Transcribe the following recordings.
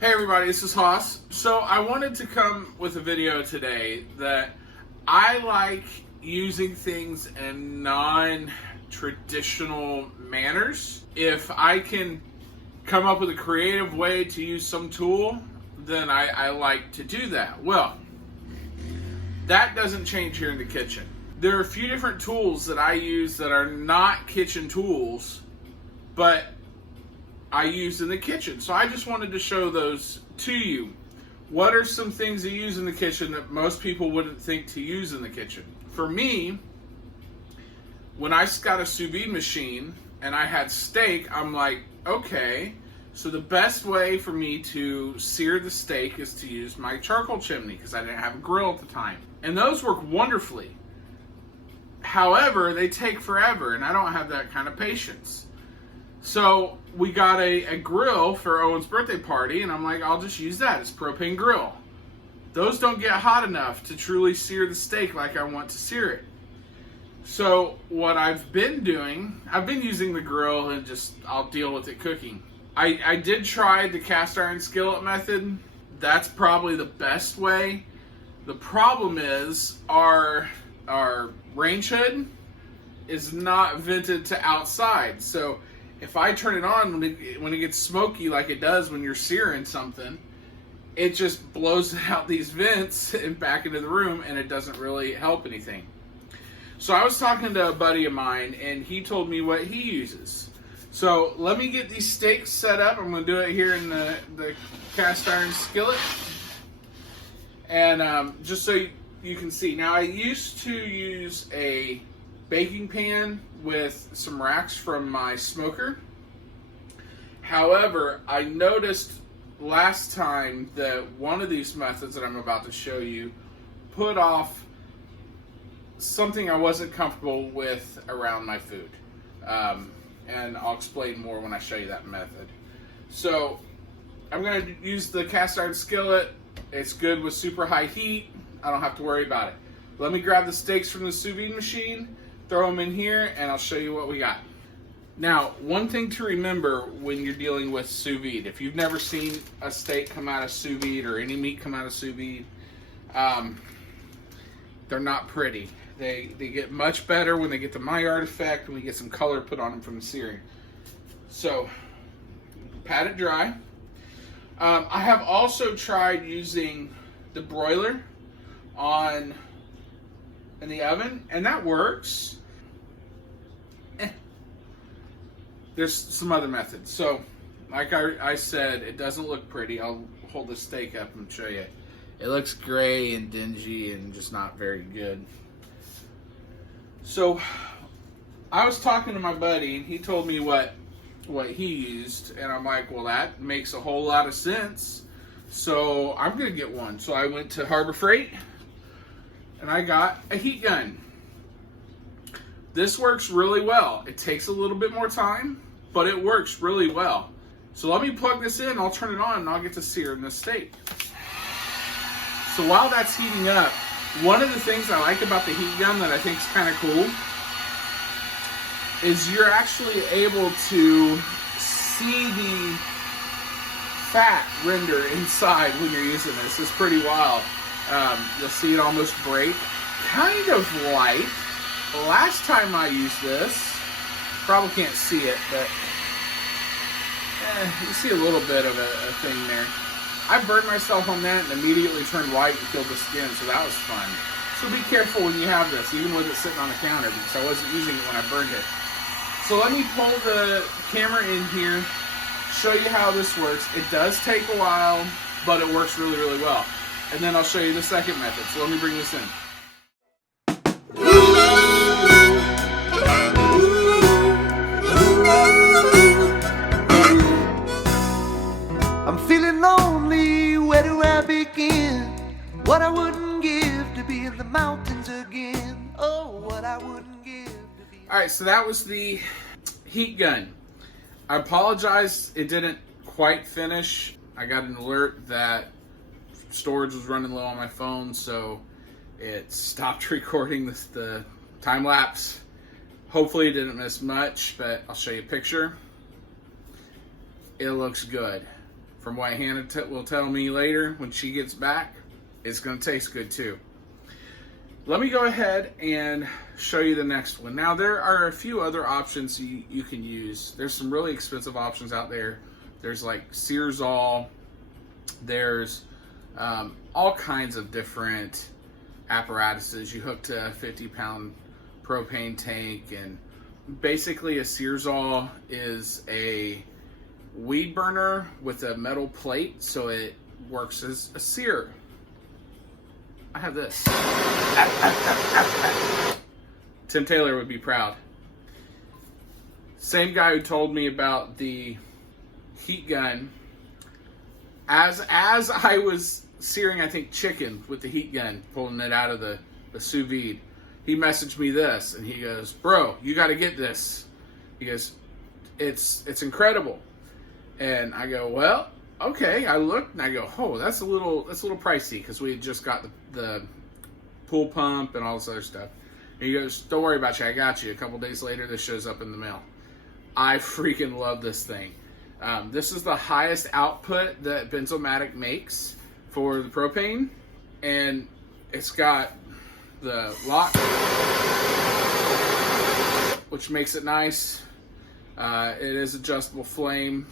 Hey everybody, this is Haas. So I wanted to come with a video today that I like using things in non-traditional manners. If I can come up with a creative way to use some tool, then I like to do that. Well, that doesn't change here in the kitchen. There are a few different tools that I use that are not kitchen tools, but I use in the kitchen. So I just wanted to show those to you. What are some things you use in the kitchen that most people wouldn't think to use in the kitchen? For me, when I got a sous vide machine and I had steak, I'm like, okay, so the best way for me to sear the steak is to use my charcoal chimney because I didn't have a grill at the time. And those work wonderfully. However, they take forever and I don't have that kind of patience. So we got a grill for Owen's birthday party, and I'm like, I'll just use that. It's a propane grill. Those don't get hot enough to truly sear the steak like I want to sear it. So what I've been doing, I've been using the grill and just I'll deal with it cooking. I did try the cast iron skillet method. That's probably the best way. The problem is our range hood is not vented to outside. So if I turn it on when it gets smoky like it does when you're searing something, it just blows out these vents and back into the room, and it doesn't really help anything. So I was talking to a buddy of mine, and he told me what he uses. So let me get these steaks set up. I'm going to do it here in the cast iron skillet. And just so you can see. Now I used to use a baking pan with some racks from my smoker. However, I noticed last time that one of these methods that I'm about to show you put off something I wasn't comfortable with around my food. And I'll explain more when I show you that method. So I'm going to use the cast iron skillet. It's good with super high heat. I don't have to worry about it. Let me grab the steaks from the sous vide machine, throw them in here, and I'll show you what we got. Now, one thing to remember when you're dealing with sous vide, if you've never seen a steak come out of sous vide or any meat come out of sous vide, they're not pretty. They get much better when they get the Maillard effect, when we get some color put on them from the searing. So, pat it dry. I have also tried using the broiler in the oven, and that works. There's some other methods. So, like I said, it doesn't look pretty. I'll hold the steak up and show you. It looks gray and dingy and just not very good. So, I was talking to my buddy, and he told me what he used, and I'm like, well, that makes a whole lot of sense. So, I'm going to get one. So, I went to Harbor Freight, and I got a heat gun. This works really well. It takes a little bit more time, but it works really well. So let me plug this in, I'll turn it on, and I'll get to searing this steak. So while that's heating up, one of the things I like about the heat gun that I think is kind of cool is you're actually able to see the fat render inside when you're using this. It's pretty wild. You'll see it almost break. Kind of like last time I used this, probably can't see it, but you see a little bit of a thing there. I burned myself on that and immediately turned white and killed the skin, so that was fun. So be careful when you have this, even with it sitting on the counter, because I wasn't using it when I burned it. So let me pull the camera in here, show you how this works. It does take a while, but it works really, really well. And then I'll show you the second method. So let me bring this in. I'm feeling lonely, where do I begin? What I wouldn't give to be in the mountains again. Oh, what I wouldn't give to be... Alright, so that was the heat gun. I apologize, it didn't quite finish. I got an alert that storage was running low on my phone, so it stopped recording the time lapse. Hopefully it didn't miss much, but I'll show you a picture. It looks good. from what Hannah will tell me later when she gets back, it's going to taste good too. Let me go ahead and show you the next one. Now, there are a few other options you can use. There's some really expensive options out there. There's like Searsall. There's all kinds of different apparatuses. You hook to a 50-pound propane tank, and basically a Searsall is a weed burner with a metal plate, so it works as a sear. I have this. Tim Taylor would be proud. Same guy who told me about the heat gun. As I was searing, I think, chicken with the heat gun, pulling it out of the sous vide, he messaged me this, and he goes, "Bro, you got to get this." He goes, "It's incredible." And I go, "Well, okay." I looked and I go, "Oh, that's a little pricey," because we had just got the pool pump and all this other stuff. And he goes, "Don't worry about you, I got you." A couple days later, this shows up in the mail. I freaking love this thing. This is the highest output that Benzomatic makes for the propane, and it's got the lock, which makes it nice. It is adjustable flame.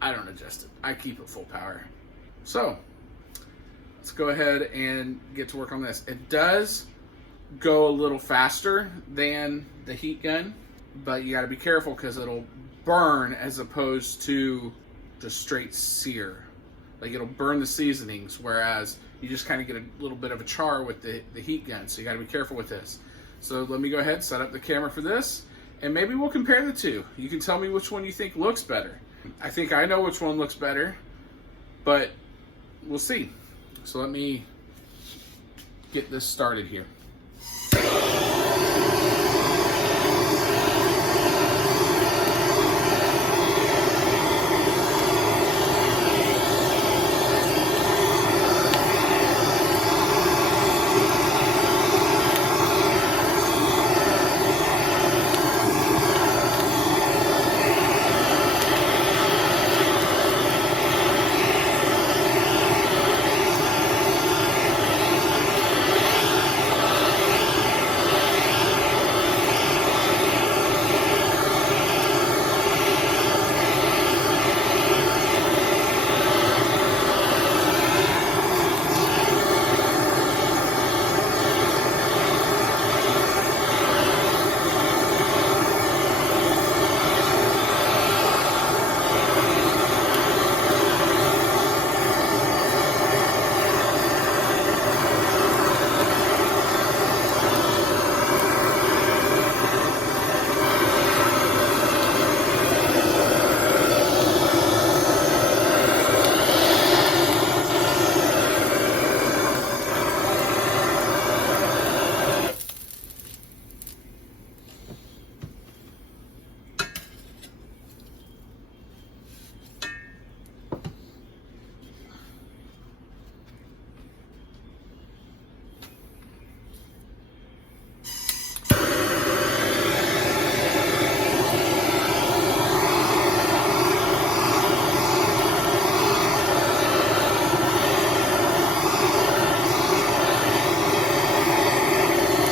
I don't adjust it. I keep it full power. So let's go ahead and get to work on this. It does go a little faster than the heat gun, but you got to be careful because it'll burn as opposed to just straight sear. Like, it'll burn the seasonings, whereas you just kind of get a little bit of a char with the heat gun. So you got to be careful with this. So let me go ahead and set up the camera for this, and maybe we'll compare the two. You can tell me which one you think looks better. I think I know which one looks better, but we'll see. So let me get this started here.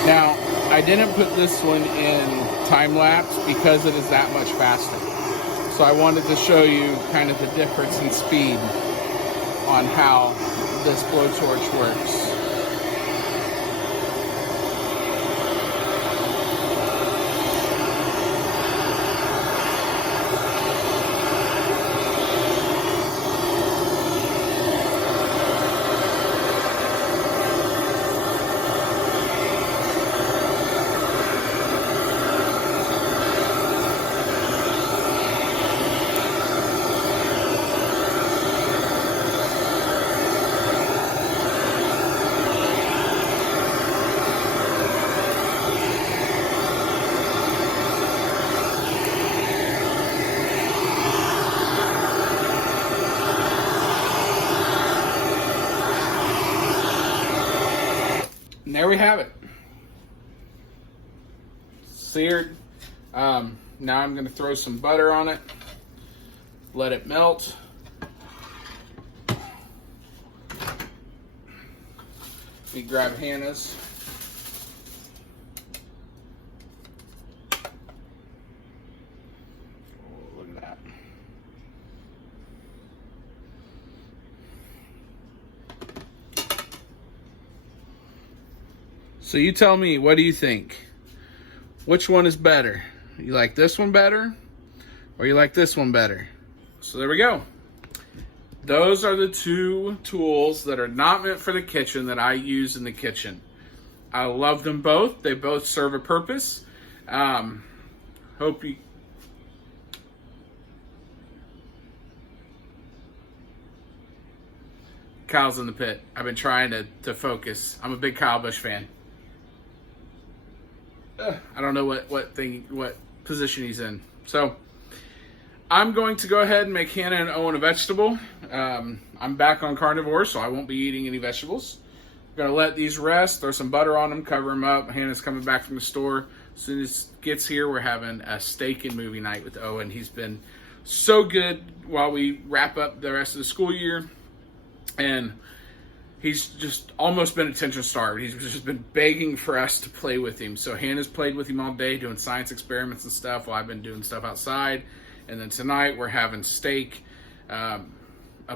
Now, I didn't put this one in time-lapse because it is that much faster. So I wanted to show you kind of the difference in speed on how this blowtorch works. And there we have it. Seared. Now I'm going to throw some butter on it, let it melt, Let me grab Hannah's. Oh, look at that. So you tell me, what do you think? Which one is better? You like this one better? Or you like this one better? So there we go. Those are the two tools that are not meant for the kitchen that I use in the kitchen. I love them both. They both serve a purpose. Hope you... Kyle's in the pit. I've been trying to focus. I'm a big Kyle Busch fan. I don't know what position he's in. So I'm going to go ahead and make Hannah and Owen a vegetable. I'm back on carnivore, so I won't be eating any vegetables. I'm going to let these rest, throw some butter on them, cover them up. Hannah's coming back from the store. As soon as it gets here, we're having a steak and movie night with Owen. He's been so good while we wrap up the rest of the school year. And he's just almost been attention starved. He's just been begging for us to play with him. So Hannah's played with him all day doing science experiments and stuff while I've been doing stuff outside. And then tonight we're having steak, a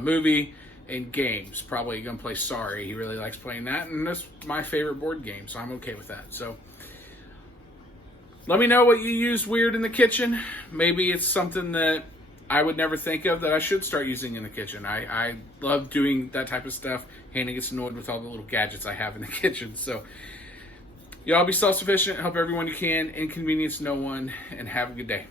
movie, and games. Probably going to play Sorry. He really likes playing that. And that's my favorite board game, so I'm okay with that. So let me know what you use weird in the kitchen. Maybe it's something that I would never think of that I should start using in the kitchen. I love doing that type of stuff. Hannah gets annoyed with all the little gadgets I have in the kitchen. So y'all be self-sufficient, help everyone you can, inconvenience no one, and have a good day.